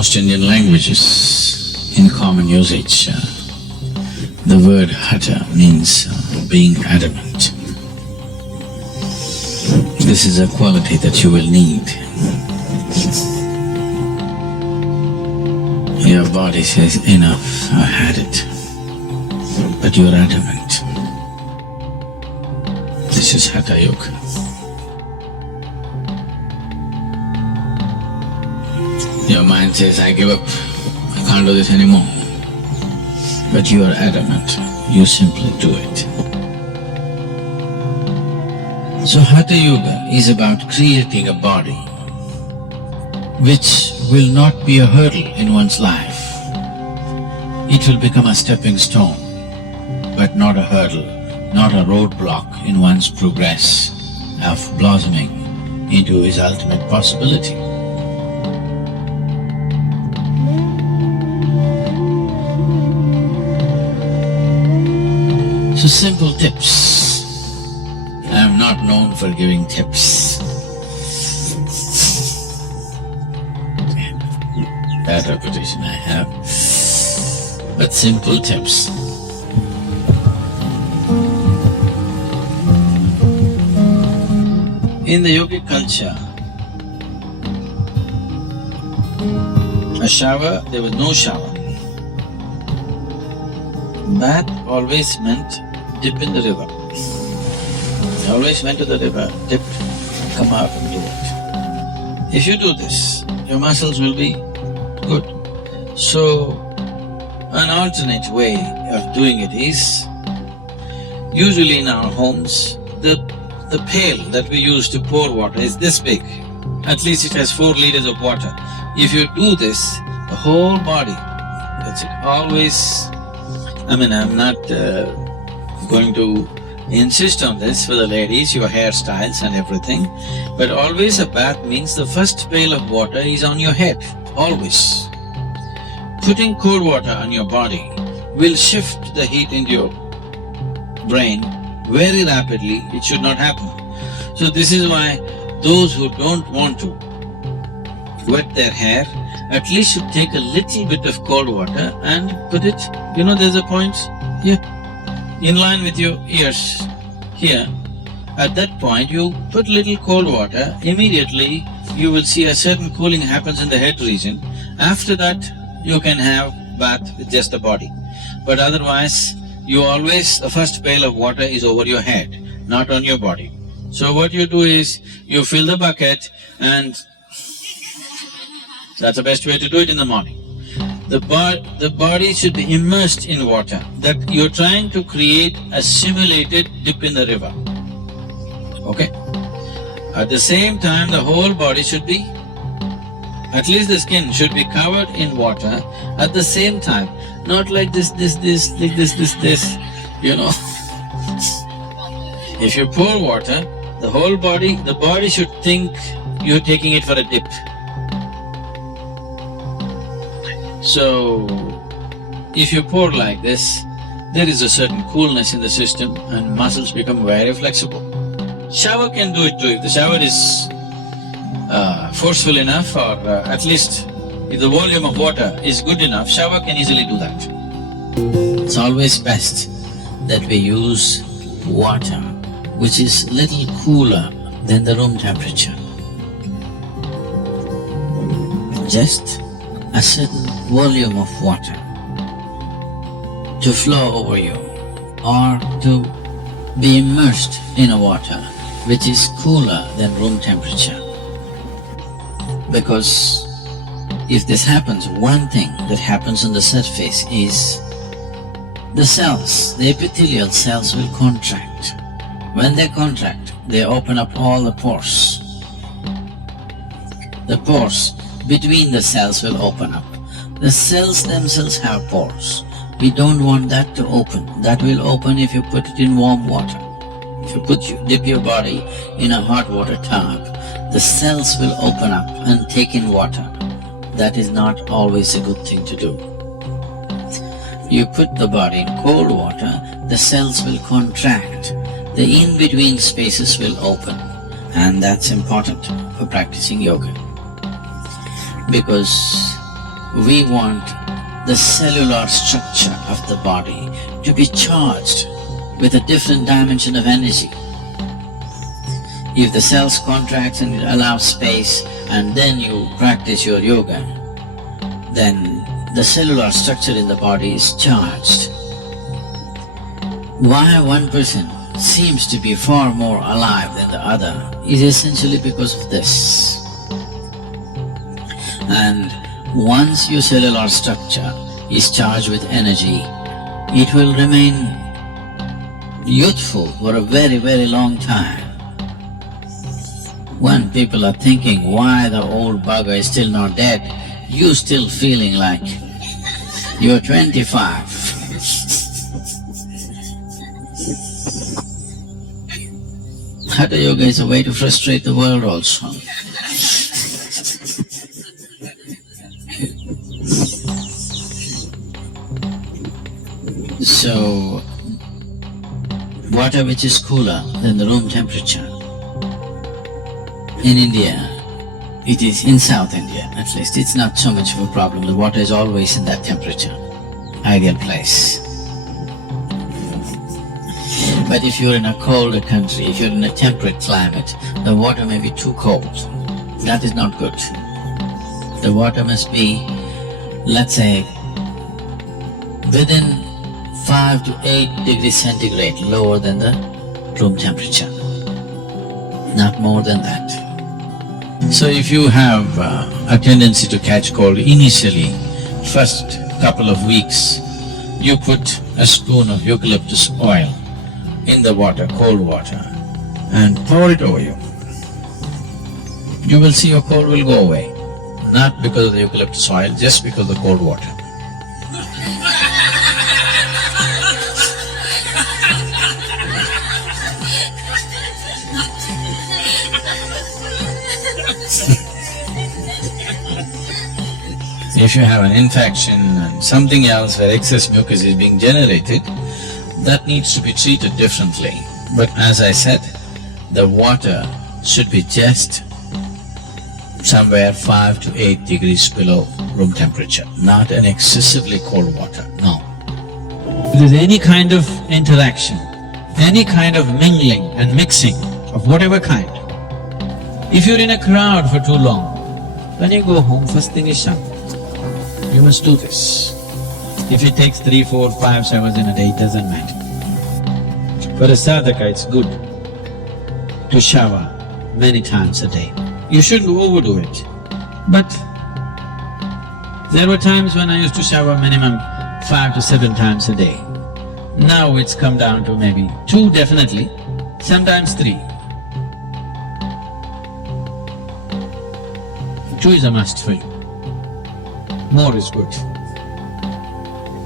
most Indian languages, in common usage, the word hatha means being adamant. This is a quality that you will need. Your body says, enough, I had it, but you're adamant. This is Hatha Yoga. Your mind says, I give up, I can't do this anymore. But you are adamant, you simply do it. So Hatha Yoga is about creating a body which will not be a hurdle in one's life. It will become a stepping stone, but not a hurdle, not a roadblock in one's progress of blossoming into his ultimate possibility. So simple tips. I am not known for giving tips. That reputation I have. But simple tips. In the yogic culture, a shower, there was no shower. Bath always meant dip in the river. I always went to the river, dipped, come out and do it. If you do this, your muscles will be good. So, an alternate way of doing it is, usually in our homes, the pail that we use to pour water is this big. At least it has 4 liters of water. If you do this, the whole body, that's it, always… I'm not going to insist on this for the ladies, your hairstyles and everything, but always a bath means the first pail of water is on your head, always. Putting cold water on your body will shift the heat into your brain very rapidly. It should not happen. So this is why those who don't want to wet their hair at least should take a little bit of cold water and put it… there's a point here, in line with your ears, here. At that point, you put little cold water, immediately you will see a certain cooling happens in the head region. After that, you can have bath with just the body. But otherwise, you always… the first pail of water is over your head, not on your body. So what you do is, you fill the bucket and that's the best way to do it in the morning. The body should be immersed in water, that you're trying to create a simulated dip in the river, okay? At the same time, the whole body should be… at least the skin should be covered in water at the same time, not like this, like this, If you pour water, the whole body… the body should think you're taking it for a dip. So, if you pour like this, there is a certain coolness in the system and muscles become very flexible. Shower can do it too. If the shower is forceful enough, or at least if the volume of water is good enough, shower can easily do that. It's always best that we use water which is little cooler than the room temperature. Just a certain volume of water to flow over you, or to be immersed in a water which is cooler than room temperature. Because if this happens, one thing that happens on the surface is the cells, the epithelial cells will contract. When they contract, they open up all the pores. The pores between the cells will open up. The cells themselves have pores. We don't want that to open. That will open if you put it in warm water. If you dip your body in a hot water tub, the cells will open up and take in water. That is not always a good thing to do. You put the body in cold water, the cells will contract. The in-between spaces will open, and that's important for practicing yoga. Because we want the cellular structure of the body to be charged with a different dimension of energy. If the cells contracts and allow space and then you practice your yoga, then the cellular structure in the body is charged. Why one person seems to be far more alive than the other is essentially because of this. And once your cellular structure is charged with energy, it will remain youthful for a very, very long time. When people are thinking why the old bugger is still not dead, you still feeling like you're 25. Hatha yoga is a way to frustrate the world also. So, water which is cooler than the room temperature. In India, it is in South India at least, it's not so much of a problem. The water is always in that temperature, ideal place. But if you're in a colder country, if you're in a temperate climate, the water may be too cold. That is not good. The water must be, let's say, within 5 to 8 degrees centigrade lower than the room temperature, not more than that. So if you have a tendency to catch cold initially, first couple of weeks, you put a spoon of eucalyptus oil in the water, cold water, and pour it over you. You will see your cold will go away, not because of the eucalyptus oil, just because of the cold water. If you have an infection and something else where excess mucus is being generated, that needs to be treated differently. But as I said, the water should be just somewhere 5 to 8 degrees below room temperature, not an excessively cold water, no. If there's any kind of interaction, any kind of mingling and mixing of whatever kind, if you're in a crowd for too long, when you go home, first thing is shampoo. You must do this. If it takes 3, 4, 5 showers in a day, it doesn't matter. For a sadhaka, it's good to shower many times a day. You shouldn't overdo it. But there were times when I used to shower minimum 5 to 7 times a day. Now it's come down to maybe 2 definitely, sometimes 3. 2 is a must for you. More is good.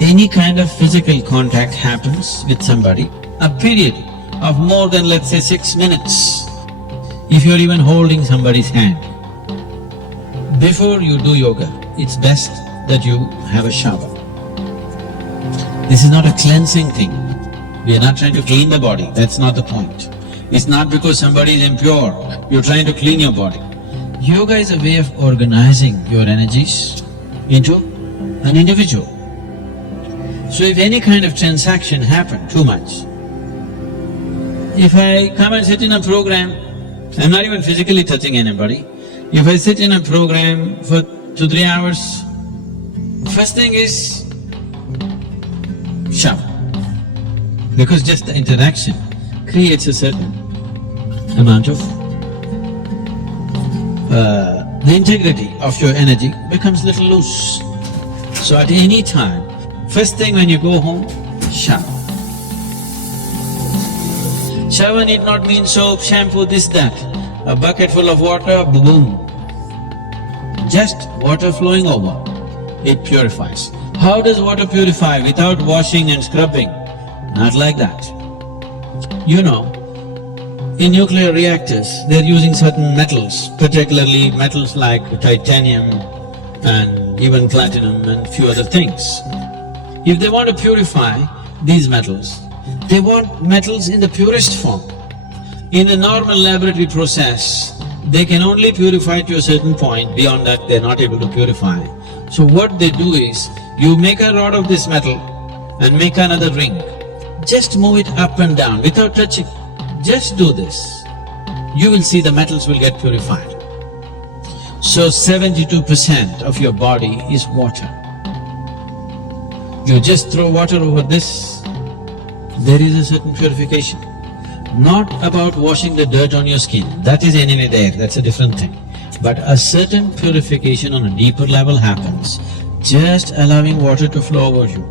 Any kind of physical contact happens with somebody, a period of more than, let's say, 6 minutes, if you're even holding somebody's hand, before you do yoga, it's best that you have a shower. This is not a cleansing thing. We are not trying to clean the body, that's not the point. It's not because somebody is impure, you're trying to clean your body. Yoga is a way of organizing your energies into an individual. So if any kind of transaction happen too much, if I come and sit in a program, I'm not even physically touching anybody, if I sit in a program for 2, 3 hours, first thing is shower. Because just the interaction creates a certain amount of… the integrity of your energy becomes little loose. So at any time, first thing when you go home, shower. Shower need not mean soap, shampoo, this, that. A bucket full of water, boom. Just water flowing over, it purifies. How does water purify without washing and scrubbing? Not like that. You know, in nuclear reactors, they're using certain metals, particularly metals like titanium and even platinum and few other things. If they want to purify these metals, they want metals in the purest form. In a normal laboratory process, they can only purify to a certain point, beyond that they're not able to purify. So what they do is, you make a rod of this metal and make another ring. Just move it up and down without touching. Just do this. You will see the metals will get purified. So 72% of your body is water. You just throw water over this, there is a certain purification. Not about washing the dirt on your skin, that is anyway there, that's a different thing. But a certain purification on a deeper level happens, just allowing water to flow over you.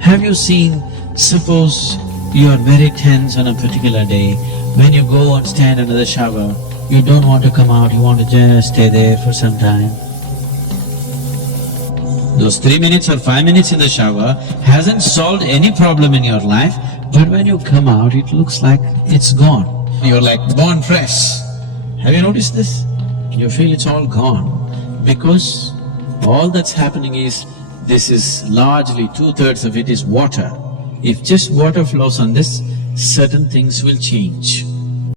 Have you seen, suppose you are very tense on a particular day, when you go and stand under the shower, you don't want to come out, you want to just stay there for some time. Those 3 minutes or 5 minutes in the shower hasn't solved any problem in your life, but when you come out, it looks like it's gone. You're like born fresh. Have you noticed this? You feel it's all gone because all that's happening is, this is largely 2/3 of it is water. If just water flows on this, certain things will change.